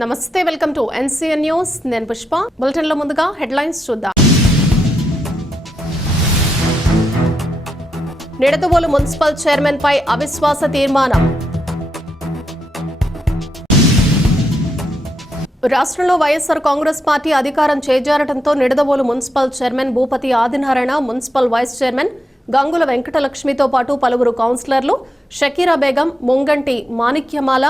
నమస్తే, welcome to NCN news. నేను Pushpa. Bulletin లో ముందుగా హెడ్లైన్స్ చూద్దాం. నిడదవోలు మున్సిపల్ చైర్మన్ పై అవిశ్వాస తీర్మానం. రాష్ట్రంలో వైఎస్ఆర్ కాంగ్రెస్ పార్టీ అధికారం చేజారడంతో Nidadavolu municipal chairman Bhupathi Adinarayana, municipal vice chairman Gangula వెంకటలక్ష్మితో పాటు పలువురు కౌన్సిలర్లు షకీరా బేగం, ముంగంటి మాణిక్యమాల,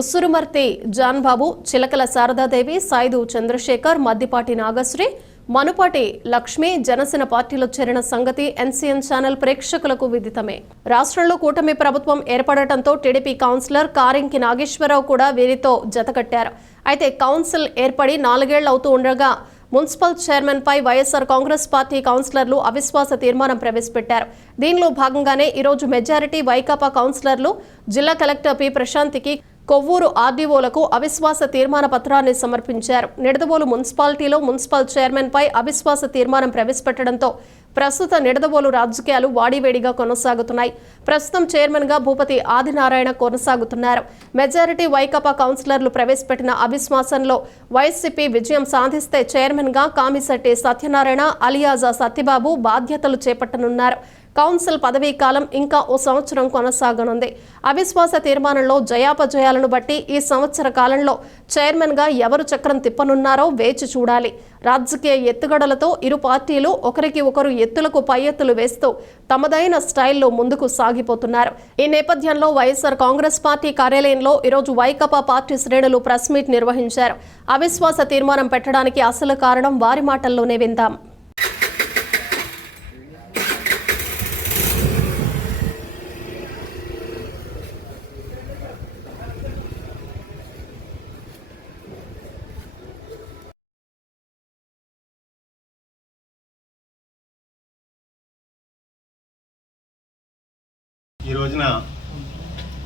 ఉస్సురుమర్తి జాన్బాబు, చిలకల శారదాదేవి, సాయిదు చంద్రశేఖర్, మద్దిపాటి నాగశ్రీ, మనుపాటి లక్ష్మి జనసేన పార్టీలో చేరిన సంగతి ఎన్సీఎన్ ఛానల్ ప్రేక్షకులకు విదితమే. రాష్ట్రంలో కూటమి ప్రభుత్వం ఏర్పడటంతో టీడీపీ కౌన్సిలర్ కారింకి నాగేశ్వరరావు కూడా వీరితో జతకట్టారు. అయితే కౌన్సిల్ ఏర్పడి 4 ఏళ్లు అవుతూ ఉండగా మున్సిపల్ చైర్మన్ పై వైఎస్ఆర్ కాంగ్రెస్ పార్టీ కౌన్సిలర్లు అవిశ్వాస తీర్మానం ప్రవేశపెట్టారు. దీనిలో భాగంగానే ఈరోజు మెజారిటీ వైకాపా కౌన్సిలర్లు జిల్లా కలెక్టర్ పి ప్రశాంత్కి, కొవ్వూరు ఆర్డీఓలకు అవిశ్వాస తీర్మాన పత్రాన్ని సమర్పించారు. నిడదవోలు మున్సిపాలిటీలో మున్సిపల్ చైర్మన్ పై అవిశ్వాస తీర్మానం ప్రవేశపెట్టడంతో ప్రస్తుత నిడదవోలు రాజకీయాలు వాడివేడిగా కొనసాగుతున్నాయి. ప్రస్తుతం చైర్మన్ గా భూపతి ఆదినారాయణ కొనసాగుతున్నారు. మెజారిటీ వైకాపా కౌన్సిలర్లు ప్రవేశపెట్టిన అవిశ్వాసంలో వైసీపీ విజయం సాధిస్తే చైర్మన్ గా కామిశెట్టి సత్యనారాయణ అలియాజా సత్యబాబు బాధ్యతలు చేపట్టనున్నారు. కౌన్సిల్ పదవీ కాలం ఇంకా ఓ సంవత్సరం కొనసాగనుంది. అవిశ్వాస తీర్మానంలో జయాపజయాలను బట్టి ఈ సంవత్సర కాలంలో చైర్మన్ గా ఎవరు చక్రం తిప్పనున్నారో వేచి చూడాలి. రాజకీయ ఎత్తుగడలతో ఇరు పార్టీలు ఒకరికి ఒకరు ఎత్తులకు పై ఎత్తులు వేస్తూ తమదైన స్టైల్లో ముందుకు సాగిపోతున్నారు. ఈ నేపథ్యంలో వైఎస్ఆర్ కాంగ్రెస్ పార్టీ కార్యాలయంలో ఈరోజు వైకాపా పార్టీ శ్రేణులు ప్రెస్ మీట్ నిర్వహించారు. అవిశ్వాస తీర్మానం పెట్టడానికి అసలు కారణం వారి మాటల్లోనే విందాం. ఈ రోజున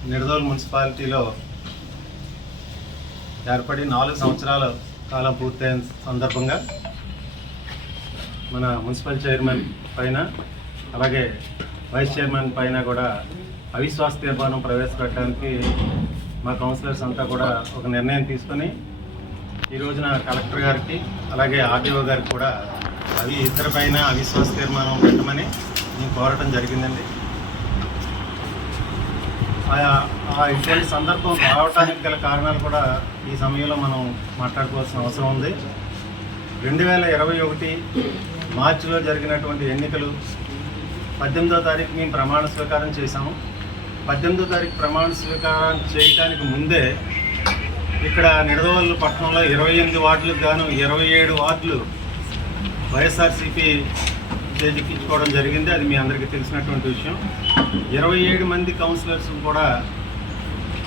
నిడదవోలు మున్సిపాలిటీలో ఏర్పడి 4 సంవత్సరాల కాలం పూర్తయిన సందర్భంగా మన మున్సిపల్ చైర్మన్ పైన అలాగే వైస్ చైర్మన్ పైన కూడా అవిశ్వాస తీర్మానం ప్రవేశపెట్టడానికి మా కౌన్సిలర్స్ అంతా కూడా ఒక నిర్ణయం తీసుకొని ఈ రోజున కలెక్టర్ గారికి అలాగే ఆర్డీఓ గారికి కూడా ఇద్దరిపైన అవిశ్వాస తీర్మానం పెట్టమని మేము కోరటం జరిగిందండి. ఇటువంటి సందర్భం రావడానికి గల కారణాలు కూడా ఈ సమయంలో మనం మాట్లాడుకోవాల్సిన అవసరం ఉంది. 2021 మార్చిలో జరిగినటువంటి ఎన్నికలు 18వ తారీఖు మేము ప్రమాణ స్వీకారం చేశాము. 18వ తారీఖు ప్రమాణ స్వీకారం చేయడానికి ముందే ఇక్కడ నిడదవోలు పట్టణంలో 28 వార్డులకు గాను 27 వార్డులు వైఎస్ఆర్సీపీ చేజిక్కించుకోవడం జరిగింది. అది మీ అందరికీ తెలిసినటువంటి విషయం. 27 మంది కౌన్సిలర్స్ కూడా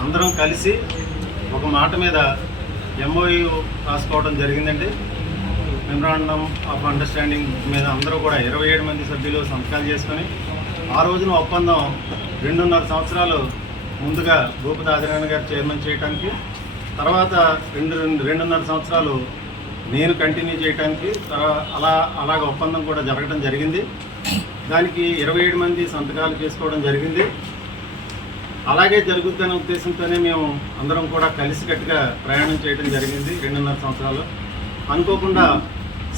అందరం కలిసి ఒక మాట మీద ఎంఓయూ రాసుకోవడం జరిగిందండి. మెమరాండం ఆఫ్ అండర్స్టాండింగ్ మీద అందరూ కూడా 27 మంది సభ్యులు సంతకాలు చేసుకొని ఆ రోజున ఒప్పందం 2.5 సంవత్సరాలు ముందుగా భూపతి ఆదినారాయణ గారు చైర్మన్ చేయడానికి, తర్వాత 2.5 సంవత్సరాలు నేను కంటిన్యూ చేయడానికి, అలాగ ఒప్పందం కూడా జరగడం జరిగింది. దానికి 27 మంది సంతకాలు చేసుకోవడం జరిగింది. అలాగే జరుగుతున్న ఉద్దేశంతోనే మేము అందరం కూడా కలిసికట్టుగా ప్రయాణం చేయడం జరిగింది. 2.5 సంవత్సరాలు అనుకోకుండా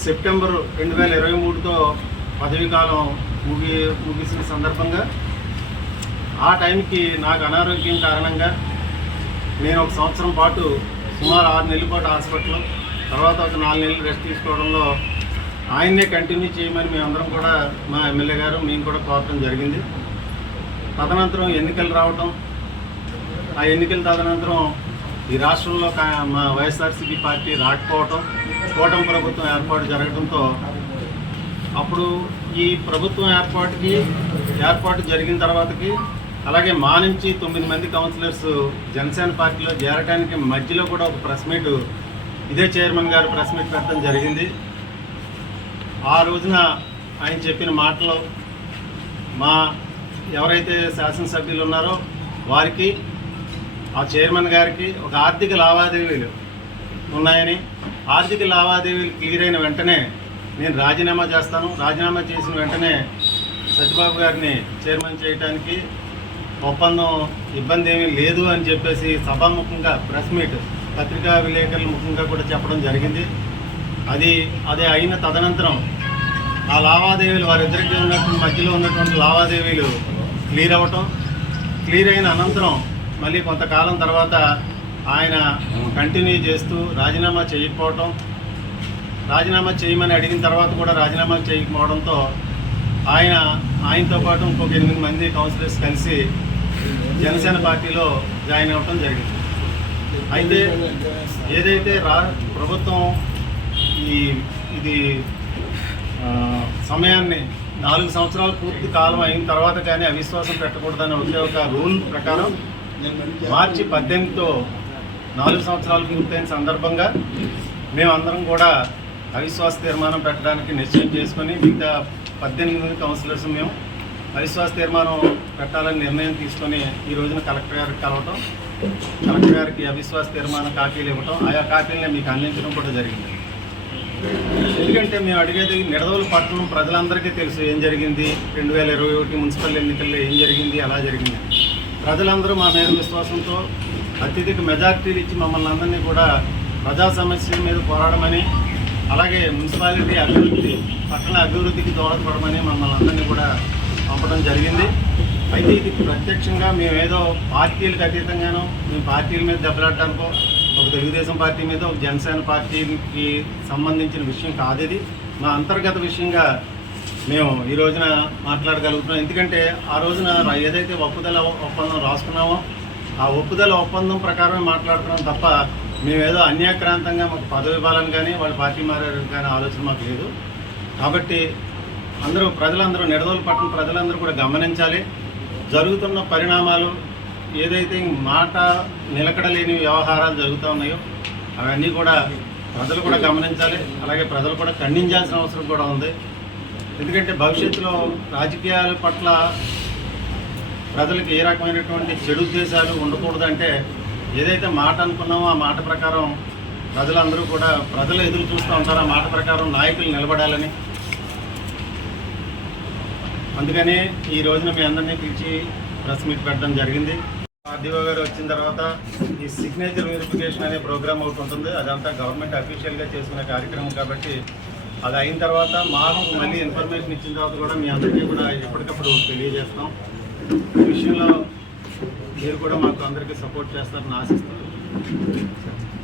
సెప్టెంబర్ 2023తో పదవీకాలం ముగిసిన సందర్భంగా ఆ టైంకి నాకు అనారోగ్యం కారణంగా నేను ఒక సంవత్సరం పాటు సుమారు 6 నెలల పాటు హాస్పిటల్లో, తర్వాత ఒక 4 నెలలు రెస్ట్ తీసుకోవడంలో ఆయన్నే కంటిన్యూ చేయమని మేమందరం కూడా మా ఎమ్మెల్యే గారు మేము కూడా కోరటం జరిగింది. తదనంతరం ఎన్నికలు రావటం, ఆ ఎన్నికల తదనంతరం ఈ రాష్ట్రంలో మా వైఎస్ఆర్సీపీ పార్టీ రాకపోవటం, కూటమి ప్రభుత్వం ఏర్పాటు జరగడంతో అప్పుడు ఈ ప్రభుత్వం ఏర్పాటు జరిగిన తర్వాతకి అలాగే మా నుంచి 9 మంది కౌన్సిలర్స్ జనసేన పార్టీలో చేరడానికి మధ్యలో కూడా ఒక ప్రెస్ మీట్ ఇదే చైర్మన్ గారు ప్రెస్ మీట్ పెట్టడం జరిగింది. ఆ రోజున ఆయన చెప్పిన మాటలు మా ఎవరైతే శాసనసభ్యులు ఉన్నారో వారికి, ఆ చైర్మన్ గారికి ఒక ఆర్థిక లావాదేవీలు ఉన్నాయని, ఆర్థిక లావాదేవీలు క్లియర్ అయిన వెంటనే నేను రాజీనామా చేస్తాను, రాజీనామా చేసిన వెంటనే సత్యబాబు గారిని చైర్మన్ చేయడానికి ఒప్పందం ఇబ్బంది ఏమీ లేదు అని చెప్పేసి సభాముఖంగా ప్రెస్ మీట్ పత్రికా విలేకరుల ముఖంగా కూడా చెప్పడం జరిగింది. అదే అయిన తదనంతరం ఆ లావాదేవీలు వారిద్దరికి ఉన్నటువంటి మధ్యలో ఉన్నటువంటి లావాదేవీలు క్లియర్ అయిన అనంతరం మళ్ళీ కొంతకాలం తర్వాత ఆయన కంటిన్యూ చేస్తూ రాజీనామా చేయకపోవటం, రాజీనామా చేయమని అడిగిన తర్వాత కూడా రాజీనామా చేయకపోవడంతో ఆయనతో పాటు ఇంకొక 8 మంది కౌన్సిలర్స్ కలిసి జనసేన పార్టీలో జాయిన్ అవ్వటం జరిగింది. అయితే ఏదైతే ప్రభుత్వం ఇది సమయాన్ని 4 సంవత్సరాలు పూర్తి కాలం అయిన తర్వాత కానీ అవిశ్వాసం పెట్టకూడదని ఒకే ఒక రూల్ ప్రకారం మార్చి 18తో 4 సంవత్సరాలు పూర్తయిన సందర్భంగా మేమందరం కూడా అవిశ్వాస తీర్మానం పెట్టడానికి నిశ్చయం చేసుకొని మిగతా 18 మంది కౌన్సిలర్స్ మేము అవిశ్వాస తీర్మానం పెట్టాలని నిర్ణయం తీసుకొని ఈ రోజున కలెక్టర్ గారికి కలవటం, కలెక్టర్ గారికి అవిశ్వాస తీర్మాన కాపీలు ఇవ్వటం, ఆయా కాపీలని మీకు అందించడం కూడా జరిగింది. ఎందుకంటే మేము అడిగేది నిడదవోలు పట్టణం ప్రజలందరికీ తెలుసు ఏం జరిగింది, 2021 మున్సిపల్ ఎన్నికల్లో ఏం జరిగింది, అలా జరిగింది. ప్రజలందరూ మా మీద విశ్వాసంతో అత్యధిక మెజార్టీలు ఇచ్చి మమ్మల్ని అందరినీ కూడా ప్రజా సమస్యల మీద పోరాడమని, అలాగే మున్సిపాలిటీ అభివృద్ధి, పట్టణ అభివృద్ధికి దోహదపడమని మమ్మల్ని అందరినీ కూడా పంపడం జరిగింది. అయితే ఇది ప్రత్యక్షంగా మేమేదో పార్టీలకు అతీతంగానో మేము పార్టీల మీద దెబ్బలాడడానికో ఒక తెలుగుదేశం పార్టీ మీద ఒక జనసేన పార్టీకి సంబంధించిన విషయం కాదు. ఇది మా అంతర్గత విషయంగా మేము ఈ రోజున మాట్లాడగలుగుతున్నాం. ఎందుకంటే ఆ రోజున ఏదైతే ఒప్పుదల ఒప్పందం రాసుకున్నామో ఆ ఒప్పుదల ఒప్పందం ప్రకారమే మాట్లాడుతున్నాం తప్ప మేమేదో అన్యాక్రాంతంగా మాకు పదవి ఇవ్వాలని కానీ వాళ్ళ పార్టీ మారారని కానీ ఆలోచన మాకు లేదు. కాబట్టి ప్రజలందరూ నిడదవోలు పట్టణ ప్రజలందరూ కూడా గమనించాలి. జరుగుతున్న పరిణామాలు ఏదైతే మాట నిలకడలేని వ్యవహారాలు జరుగుతూ ఉన్నాయో అవన్నీ కూడా ప్రజలు కూడా గమనించాలి. అలాగే ప్రజలు కూడా ఖండించాల్సిన అవసరం కూడా ఉంది. ఎందుకంటే భవిష్యత్తులో రాజకీయాల పట్ల ప్రజలకు ఏ రకమైనటువంటి చెడు ఉద్దేశాలు ఉండకూడదంటే ఏదైతే మాట అనుకున్నామో ఆ మాట ప్రకారం ప్రజలందరూ కూడా ప్రజలు ఎదురు చూస్తూ ఉంటారు. ఆ మాట ప్రకారం నాయకులు నిలబడాలని, అందుకని ఈ రోజున మీ అందరినీ పిలిచి ప్రెస్ మీట్ పెట్టడం జరిగింది. ఆర్డీఓ గారు వచ్చిన తర్వాత ఈ సిగ్నేచర్ వెరిఫికేషన్ అనే ప్రోగ్రామ్ ఒకటి ఉంటుంది. అదంతా గవర్నమెంట్ అఫీషియల్గా చేసుకునే కార్యక్రమం కాబట్టి అది అయిన తర్వాత మాకు మళ్ళీ ఇన్ఫర్మేషన్ ఇచ్చిన తర్వాత కూడా మీ అందరికీ కూడా ఎప్పటికప్పుడు తెలియజేస్తాం. ఈ విషయంలో మీరు కూడా మాకు అందరికీ సపోర్ట్ చేస్తారని ఆశిస్తాం.